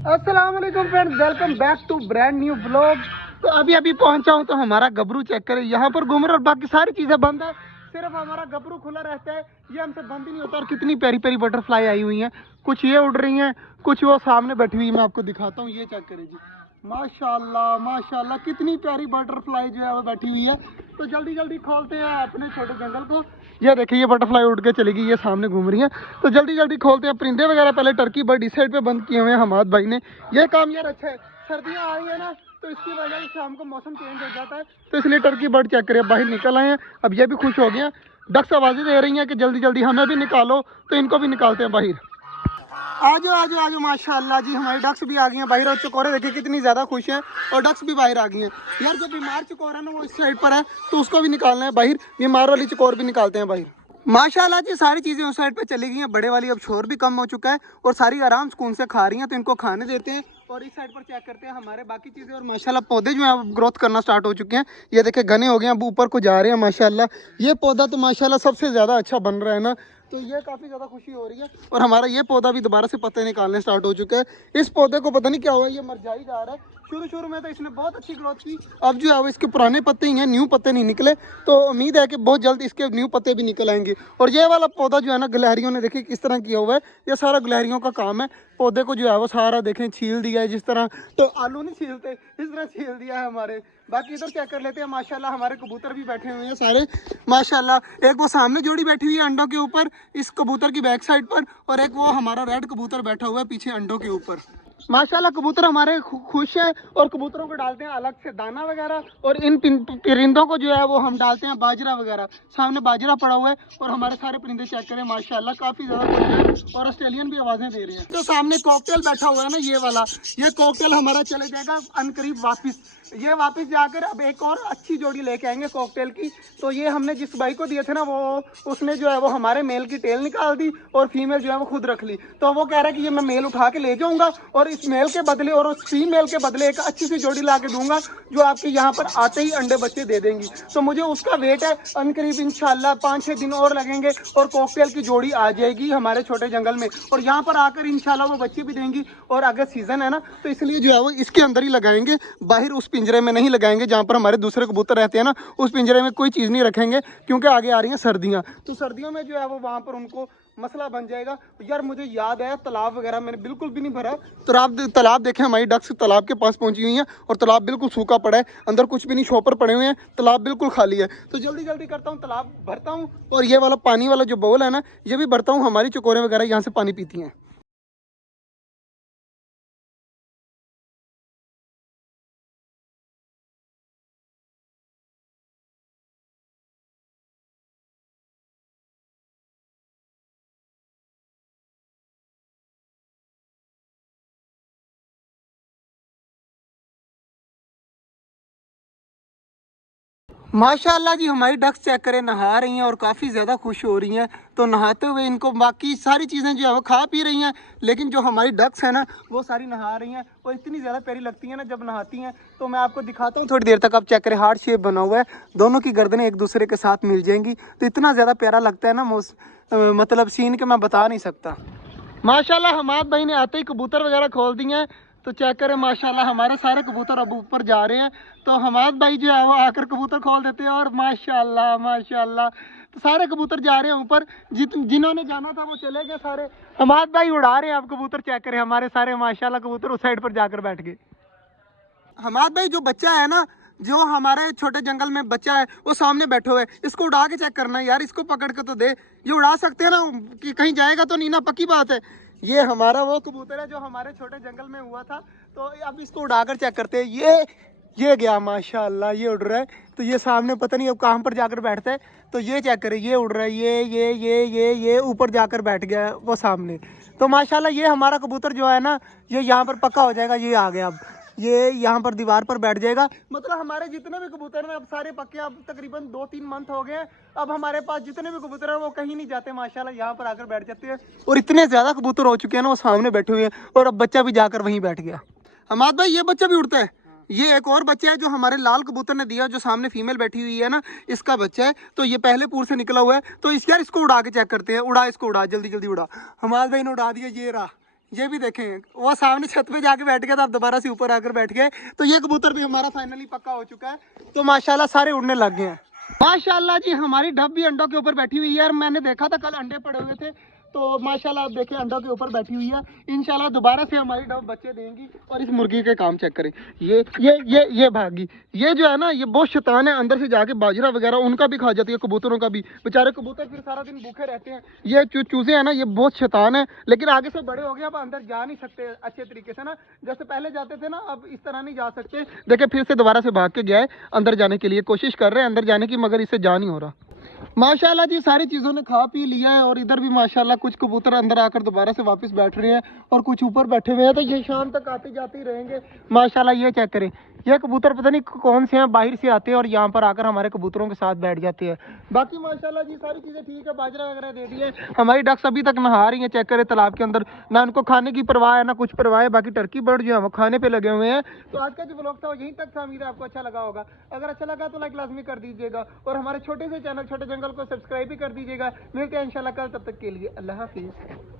अस्सलाम वालेकुम friends, welcome back to brand new blog. तो अभी अभी पहुंचा हूं तो हमारा गबरू चेक करें, यहाँ पर घूम रहा और बाकी सारी चीजें बंद है, सिर्फ हमारा गबरू खुला रहता है। ये हमसे बंद ही नहीं होता। और कितनी प्यारी प्यारी बटरफ्लाई आई हुई हैं, कुछ ये उड़ रही हैं, कुछ वो सामने बैठी हुई है। मैं आपको दिखाता हूँ, ये चेक करें जी, माशाल्लाह माशाल्लाह कितनी प्यारी बटरफ्लाई जो है वो बैठी हुई है। तो जल्दी जल्दी खोलते हैं अपने छोटे जंगल को। ये देखिए, ये बटरफ्लाई उड़ के चली गई, ये सामने घूम रही है। तो जल्दी जल्दी खोलते हैं परिंदे वगैरह। पहले टर्की बर्ड इस साइड पे बंद किए हुए हैं हमाद भाई ने। ये काम यार अच्छा है, सर्दियाँ आ रही है ना, तो इसकी वजह से शाम को मौसम चेंज हो जाता है, तो इसलिए टर्की बर्ड चेक करें बाहर निकल आए हैं। अब ये भी खुश हो गए हैं। डक्स आवाज़ें दे रही हैं कि जल्दी जल्दी हमें भी निकालो, तो इनको भी निकालते हैं बाहर। आजो आजो आजो, माशाल्लाह जी, हमारी डक्स भी आ गई हैं बाहर। और चकोरे देखिए कितनी ज़्यादा खुश हैं, और डक्स भी बाहर आ गई हैं। यार जो बीमार चकोर है ना, वो इस साइड पर है, तो उसको भी निकालना है बाहर। बीमार वाली चकोर भी निकालते हैं बाहर। माशाल्लाह जी, सारी चीज़ें उस साइड पे चली गई हैं बड़े वाली। अब शोर भी कम हो चुका है और सारी आराम सुकून से खा रही हैं, तो इनको खाने देते हैं। और इस साइड पर चेक करते हैं हमारे बाकी चीज़ें। और माशाल्लाह पौधे जो हैं ग्रोथ करना स्टार्ट हो चुके हैं। ये देखे घने हो गए हैं, अब ऊपर को जा रहे हैं माशाल्लाह। ये पौधा तो माशाल्लाह सबसे ज़्यादा अच्छा बन रहा है ना, तो ये काफ़ी ज़्यादा खुशी हो रही है। और हमारा ये पौधा भी दोबारा से पत्ते निकालने स्टार्ट हो चुका है। इस पौधे को पता नहीं क्या हुआ, ये मरझाई जा रहा है। शुरू में तो इसने बहुत अच्छी ग्रोथ की, अब जो है वो इसके पुराने पत्ते ही हैं, न्यू पत्ते नहीं निकले। तो उम्मीद है कि बहुत जल्द इसके न्यू पत्ते भी निकल आएंगे। और ये वाला पौधा जो है ना, गिलहरियों ने देखिए किस तरह किया हुआ है। ये सारा गिलहरियों का काम है। पौधे को जो है वो सारा देखें छील दिया है, जिस तरह तो आलू नहीं छीलते इस तरह छील दिया है हमारे। बाकी इधर चेक कर लेते हैं। माशाल्लाह हमारे कबूतर भी बैठे हुए हैं सारे, माशाल्लाह। एक वो सामने जोड़ी बैठी हुई है अंडों के ऊपर, इस कबूतर की बैक साइड पर, और एक वो हमारा रेड कबूतर बैठा हुआ है पीछे अंडों के ऊपर। माशाल्लाह कबूतर हमारे खुश हैं। और कबूतरों को डालते हैं अलग से दाना वगैरह, और इन परिंदों को जो है वो हम डालते हैं बाजरा वगैरह। सामने बाजरा पड़ा हुआ है, और हमारे सारे परिंदे चेक करें माशाल्लाह काफ़ी ज़्यादा खुश हैं। और ऑस्ट्रेलियन भी आवाज़ें दे रहे हैं। तो सामने कॉकटेल बैठा हुआ है ना, ये वाला, ये कॉकटेल हमारा चले जाएगा अनकरीब वापस। ये वापस जाकर अब एक और अच्छी जोड़ी लेके आएंगे कॉकटेल की। तो ये हमने जिस भाई को दिए थे ना, वो उसने जो है वो हमारे मेल की टेल निकाल दी, और फीमेल जो है वो खुद रख ली। तो वो कह रहा है कि ये मैं मेल उठा के ले जाऊंगा, और इस मेल के बदले और उस फीमेल के बदले एक अच्छी सी जोड़ी ला के दूंगा, जो आपके यहाँ पर आते ही अंडे बच्चे दे देंगी। तो मुझे उसका वेट है अनकरीब इंशाल्लाह 5-6 दिन और लगेंगे, और कॉकटेल की जोड़ी आ जाएगी हमारे छोटे जंगल में। और यहाँ पर आकर इंशाल्लाह वो बच्चे भी देंगी। और अगर सीजन है ना, तो इसलिए जो है वो इसके अंदर ही लगाएंगे, बाहर उस पिंजरे में नहीं लगाएंगे जहाँ पर हमारे दूसरे कबूतर रहते हैं ना। उस पिंजरे में कोई चीज़ नहीं रखेंगे, क्योंकि आगे आ रही हैं सर्दियाँ। तो सर्दियों में जो है वो वहाँ पर उनको मसला बन जाएगा। यार मुझे याद है, तालाब वगैरह मैंने बिल्कुल भी नहीं भरा। तालाब देखें, हमारी डक्स तालाब के पास पहुंची हुई हैं, और तालाब बिल्कुल सूखा पड़ा है, अंदर कुछ भी नहीं, शॉपर पड़े हुए हैं, तालाब बिल्कुल खाली है। तो जल्दी जल्दी करता हूँ, तालाब भरता हूँ, और ये वाला पानी वाला जो बोल है ना, ये भी भरता हूँ। हमारी चकोरें वगैरह यहाँ से पानी पीती हैं। माशाल्लाह जी, हमारी डक्स चेक करें नहा रही हैं, और काफ़ी ज़्यादा खुश हो रही हैं। तो नहाते हुए इनको बाकी सारी चीज़ें जो है वो खा पी रही हैं, लेकिन जो हमारी डक्स है ना, वो सारी नहा रही हैं। और इतनी ज़्यादा प्यारी लगती हैं ना जब नहाती हैं। तो मैं आपको दिखाता हूँ थोड़ी देर तक। आप चेक करें, हार्ट शेप बना हुआ है, दोनों की गर्दनें एक दूसरे के साथ मिल जाएंगी। तो इतना ज़्यादा प्यारा लगता है ना मतलब सीन के मैं बता नहीं सकता। माशाल्लाह हमाद भाई ने आते ही कबूतर वगैरह खोल दिए हैं। तो चेक करें माशाल्लाह, हमारे सारे कबूतर अब ऊपर जा रहे हैं। तो हमाद भाई जो है वो आकर कबूतर खोल देते हैं, और माशाल्लाह माशाल्लाह तो सारे कबूतर जा रहे हैं ऊपर। जिन्होंने जाना था वो चले गए सारे। हमाद भाई उड़ा रहे हैं अब कबूतर। चेक करें हमारे सारे माशाल्लाह कबूतर उस साइड पर जाकर बैठ गए। हमाद भाई जो बच्चा है ना, जो हमारे छोटे जंगल में बच्चा है, वो सामने बैठे हुए, इसको उड़ा के चेक करना है यार। इसको पकड़ के तो दे, ये उड़ा सकते हैं ना, कि कहीं जाएगा तो नहीं ना, पक्की बात है। ये हमारा वो कबूतर है जो हमारे छोटे जंगल में हुआ था। तो अब इसको उड़ाकर चेक करते हैं। ये गया माशाल्लाह, ये उड़ रहा है। तो ये सामने पता नहीं अब कहाँ पर जाकर बैठता है। तो ये चेक करें, ये उड़ रहा है, ये ऊपर जाकर बैठ गया वो सामने। तो माशाल्लाह ये हमारा कबूतर जो है ना, ये यहाँ पर पक्का हो जाएगा। ये आ गया, अब ये यहाँ पर दीवार पर बैठ जाएगा। मतलब हमारे जितने भी कबूतर हैं अब सारे पक्के। अब तकरीबन 2-3 मंथ हो गए हैं। अब हमारे पास जितने भी कबूतर हैं वो कहीं नहीं जाते माशाल्लाह, यहाँ पर आकर बैठ जाते हैं। और इतने ज़्यादा कबूतर हो चुके हैं ना, वो सामने बैठे हुए हैं। और अब बच्चा भी जाकर वहीं बैठ गया। हमाद भाई, ये बच्चा भी उड़ता है। ये एक और बच्चा है जो हमारे लाल कबूतर ने दिया, जो सामने फीमेल बैठी हुई है ना, इसका बच्चा है। तो ये पहले पूर से निकला हुआ है। तो यार इसको उड़ा के चेक करते हैं। उड़ा, इसको उड़ा, जल्दी जल्दी उड़ा। हमाद भाई ने उड़ा दिया, ये रहा, ये भी देखें, वो सामने छत पे जाके बैठ गया था, अब दोबारा से ऊपर आकर बैठ गए। तो ये कबूतर भी हमारा फाइनली पक्का हो चुका है। तो माशाल्लाह सारे उड़ने लग गए हैं। माशाल्लाह जी हमारी डब भी अंडों के ऊपर बैठी हुई है। और मैंने देखा था कल अंडे पड़े हुए थे, तो माशाल्लाह आप देखें अंडों के ऊपर बैठी हुई है। इंशाल्लाह दोबारा से हमारी डब बच्चे देंगी। और इस मुर्गी के काम चेक करें, ये भागी, ये जो है ना ये बहुत शैतान है, अंदर से जाके बाजरा वगैरह उनका भी खा जाती है, कबूतरों का भी। बेचारे कबूतर फिर सारा दिन भूखे रहते हैं। ये चूजे हैं ना ये बहुत शैतान है, लेकिन आगे से बड़े हो गए, अब अंदर जा नहीं सकते अच्छे तरीके से ना, जैसे पहले जाते थे ना, अब इस तरह नहीं जा सकते। देखिए फिर से दोबारा से भाग के गया है अंदर जाने के लिए, कोशिश कर रहे हैं अंदर जाने की, मगर इससे जा नहीं हो रहा। माशाल्लाह जी सारी चीज़ों ने खा पी लिया है। और इधर भी माशाल्लाह कुछ कबूतर अंदर आकर दोबारा से वापस बैठ रहे हैं, और कुछ ऊपर बैठे हुए हैं। तो ये शाम तक आते जाते ही रहेंगे माशाल्लाह। ये चेक करें, ये कबूतर पता नहीं कौन से हैं, बाहर से आते हैं और यहाँ पर आकर हमारे कबूतरों के साथ बैठ जाते हैं। बाकी माशाल्लाह जी सारी चीज़ें ठीक है, बाजरा वगैरह दे दिए। हमारी डक्स अभी तक नहा रही हैं, चेक करें तालाब के अंदर, ना उनको खाने की परवाह है ना कुछ परवाह है। बाकी टर्की बर्ड जो है वो खाने पे लगे हुए हैं। तो आज का जो व्लॉग था वो यहीं तक था, उम्मीद है आपको अच्छा लगा होगा। अगर अच्छा लगा तो लाइक लाजमी कर दीजिएगा, और हमारे छोटे से चैनल छोटे जंगल को सब्सक्राइब भी कर दीजिएगा। मिलते हैं इंशाल्लाह कल, तब तक के लिए अल्लाह हाफिज़।